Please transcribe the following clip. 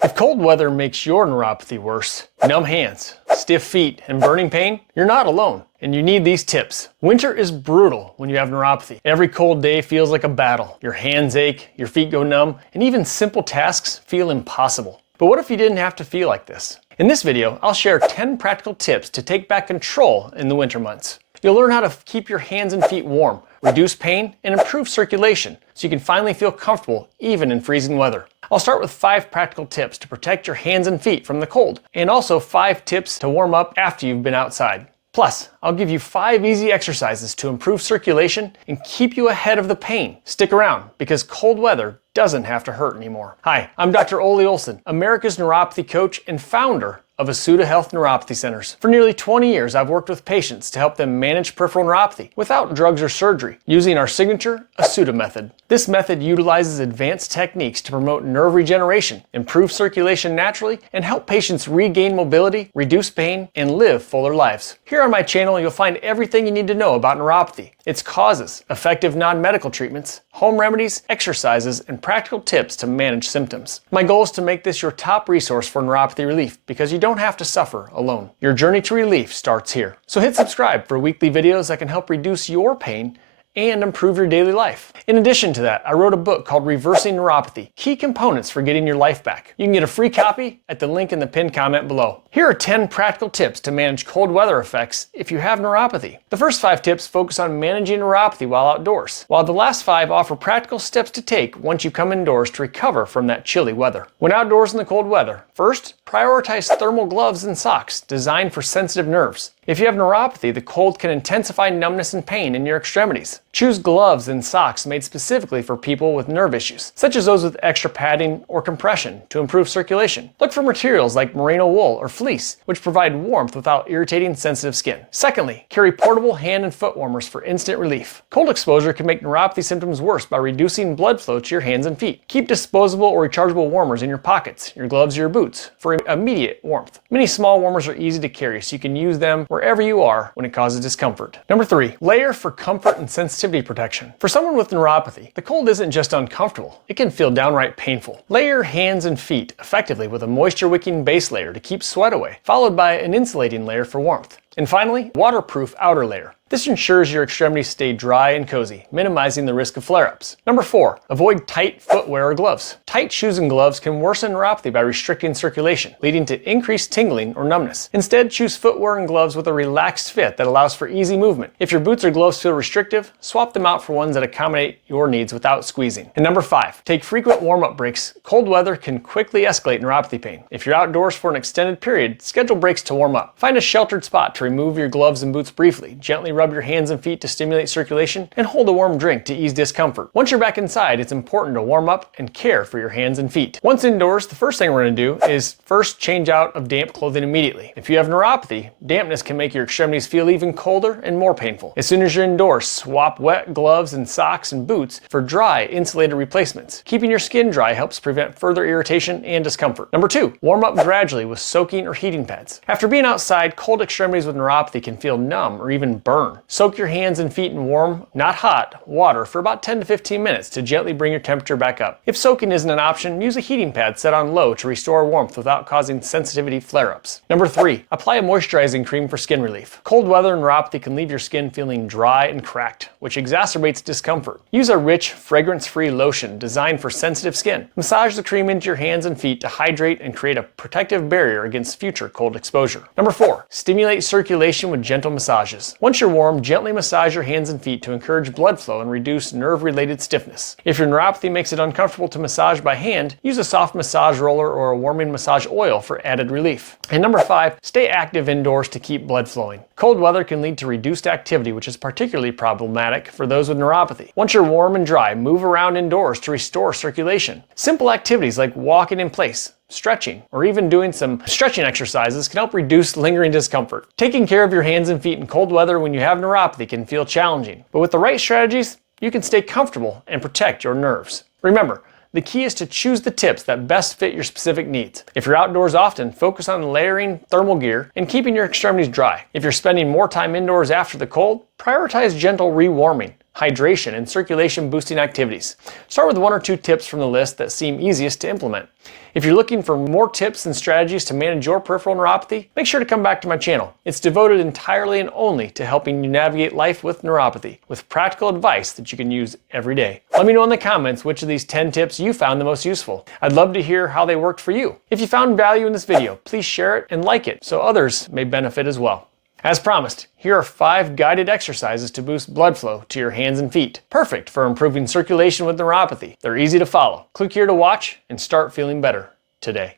If cold weather makes your neuropathy worse, numb hands, stiff feet, and burning pain, you're not alone, and you need these tips. Winter is brutal when you have neuropathy. Every cold day feels like a battle. Your hands ache, your feet go numb, and even simple tasks feel impossible. But what if you didn't have to feel like this? In this video, I'll share 10 practical tips to take back control in the winter months. You'll learn how to keep your hands and feet warm, reduce pain, and improve circulation so you can finally feel comfortable even in freezing weather. I'll start with 5 practical tips to protect your hands and feet from the cold, and also 5 tips to warm up after you've been outside. Plus, I'll give you 5 easy exercises to improve circulation and keep you ahead of the pain. Stick around, because cold weather doesn't have to hurt anymore. Hi, I'm Dr. Ole Olson, America's neuropathy coach and founder of Asuda Health Neuropathy Centers. For nearly 20 years, I've worked with patients to help them manage peripheral neuropathy without drugs or surgery, using our signature Asuda method. This method utilizes advanced techniques to promote nerve regeneration, improve circulation naturally, and help patients regain mobility, reduce pain, and live fuller lives. Here on my channel, you'll find everything you need to know about neuropathy, its causes, effective non-medical treatments, home remedies, exercises, and practical tips to manage symptoms. My goal is to make this your top resource for neuropathy relief, because you don't have to suffer alone. Your journey to relief starts here. So hit subscribe for weekly videos that can help reduce your pain and improve your daily life. In addition to that, I wrote a book called Reversing Neuropathy: Key Components for Getting Your Life Back. You can get a free copy at the link in the pinned comment below. Here are 10 practical tips to manage cold weather effects if you have neuropathy. The first 5 tips focus on managing neuropathy while outdoors, while the last 5 offer practical steps to take once you come indoors to recover from that chilly weather. When outdoors in the cold weather, first, prioritize thermal gloves and socks designed for sensitive nerves. If you have neuropathy, the cold can intensify numbness and pain in your extremities. Choose gloves and socks made specifically for people with nerve issues, such as those with extra padding or compression to improve circulation. Look for materials like merino wool or fleece, which provide warmth without irritating sensitive skin. Secondly, carry portable hand and foot warmers for instant relief. Cold exposure can make neuropathy symptoms worse by reducing blood flow to your hands and feet. Keep disposable or rechargeable warmers in your pockets, your gloves, or your boots for immediate warmth. Many small warmers are easy to carry, so you can use them wherever you are when it causes discomfort. Number 3, layer for comfort and sensitivity protection. For someone with neuropathy, the cold isn't just uncomfortable, it can feel downright painful. Layer your hands and feet effectively with a moisture-wicking base layer to keep sweat away, followed by an insulating layer for warmth. And finally, waterproof outer layer. This ensures your extremities stay dry and cozy, minimizing the risk of flare-ups. Number 4, avoid tight footwear or gloves. Tight shoes and gloves can worsen neuropathy by restricting circulation, leading to increased tingling or numbness. Instead, choose footwear and gloves with a relaxed fit that allows for easy movement. If your boots or gloves feel restrictive, swap them out for ones that accommodate your needs without squeezing. And number 5, take frequent warm-up breaks. Cold weather can quickly escalate neuropathy pain. If you're outdoors for an extended period, schedule breaks to warm up. Find a sheltered spot to remove your gloves and boots briefly, gently rub your hands and feet to stimulate circulation, and hold a warm drink to ease discomfort. Once you're back inside, it's important to warm up and care for your hands and feet. Once indoors, the first thing we're going to do is first change out of damp clothing immediately. If you have neuropathy, dampness can make your extremities feel even colder and more painful. As soon as you're indoors, swap wet gloves and socks and boots for dry, insulated replacements. Keeping your skin dry helps prevent further irritation and discomfort. Number 2, warm up gradually with soaking or heating pads. After being outside, cold extremities with neuropathy can feel numb or even burn. Soak your hands and feet in warm, not hot, water for about 10 to 15 minutes to gently bring your temperature back up. If soaking isn't an option, use a heating pad set on low to restore warmth without causing sensitivity flare-ups. Number 3, apply a moisturizing cream for skin relief. Cold weather and neuropathy can leave your skin feeling dry and cracked, which exacerbates discomfort. Use a rich, fragrance-free lotion designed for sensitive skin. Massage the cream into your hands and feet to hydrate and create a protective barrier against future cold exposure. Number 4, stimulate circulation with gentle massages. Once you're warm, gently massage your hands and feet to encourage blood flow and reduce nerve-related stiffness. If your neuropathy makes it uncomfortable to massage by hand, use a soft massage roller or a warming massage oil for added relief. And number 5, stay active indoors to keep blood flowing. Cold weather can lead to reduced activity, which is particularly problematic for those with neuropathy. Once you're warm and dry, move around indoors to restore circulation. Simple activities like walking in place, stretching, or even doing some stretching exercises can help reduce lingering discomfort. Taking care of your hands and feet in cold weather when you have neuropathy can feel challenging, but with the right strategies, you can stay comfortable and protect your nerves. Remember, the key is to choose the tips that best fit your specific needs. If you're outdoors often, focus on layering thermal gear and keeping your extremities dry. If you're spending more time indoors after the cold, prioritize gentle rewarming. hydration, and circulation boosting activities. Start with 1 or 2 tips from the list that seem easiest to implement. If you're looking for more tips and strategies to manage your peripheral neuropathy, make sure to come back to my channel. It's devoted entirely and only to helping you navigate life with neuropathy, with practical advice that you can use every day. Let me know in the comments which of these 10 tips you found the most useful. I'd love to hear how they worked for you. If you found value in this video, please share it and like it so others may benefit as well. As promised, here are 5 guided exercises to boost blood flow to your hands and feet. Perfect for improving circulation with neuropathy. They're easy to follow. Click here to watch and start feeling better today.